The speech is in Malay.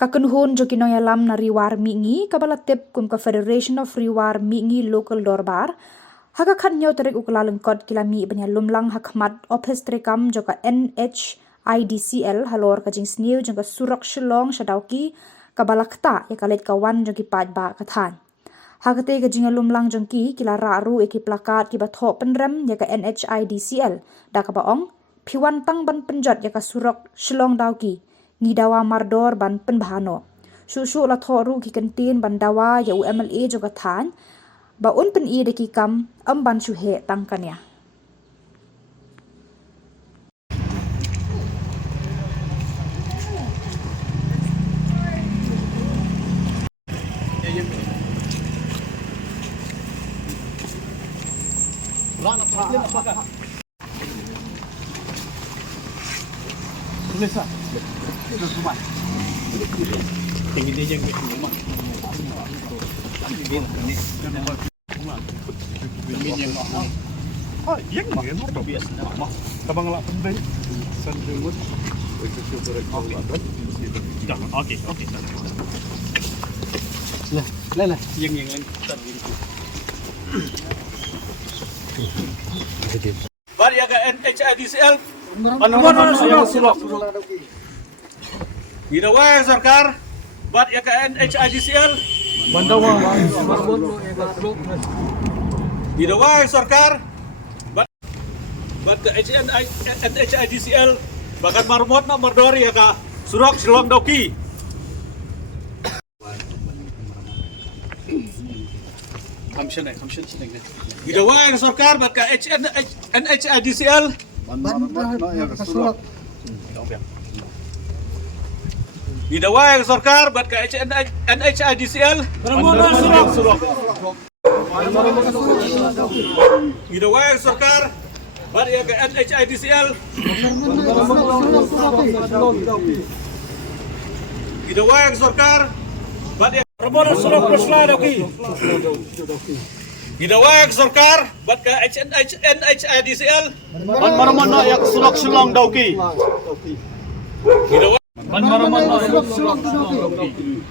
Kakenhun joki noyalam na riwar mingi kabalatip kum ka Federation of Riwar mingi local dorbar. Haka kanyo tarik uklaleng kod kilami ibanya lumlang hakmat office trekam joka NHIDCL halor kajing sniu joka surak shilong shadauki kabalakta ya kalet kawan joki padba kathan. Hakate kajing lumlang jongki kila raru eki plakat ki batho penrem ya ka NHIDCL da kabaong piwan tang ban penjat ya ka surak shilong dauki ngidawa mardor ban penbahano. Susu la thoru ki kentin ban dawa ya UMLA juga than ba un pen i de ki kam ban shuhe tangkanya. Tinggi dia yang rumah. Oh, yang makan apa biasa? Kabang lak penting. Sandungut. Oke. Lah. Yang lain tadi. Bari ya NHIDCL. Mana yang sulok. Gidawai Sarkar. Bari ya NHIDCL. Bandawa. Gidawai Sarkar. Bat ke NHIDCL. Bahkan marmot na mardori ya ka surok silong dauki. Kamshan. Gidawai Sarkar bat ke NHIDCL. Gidawai Sarkar bat ke NHIDCL. Surok. Gidawai Sarkar bat ya ke NHIDCL. Gidawai Sarkar bat ya Ramona surok prosla dauki. Gidawai Sarkar bat ke NHIDCL. Ban maramana yak sulok silong dauki. Gidawai ban maramana yak sulok silong dauki.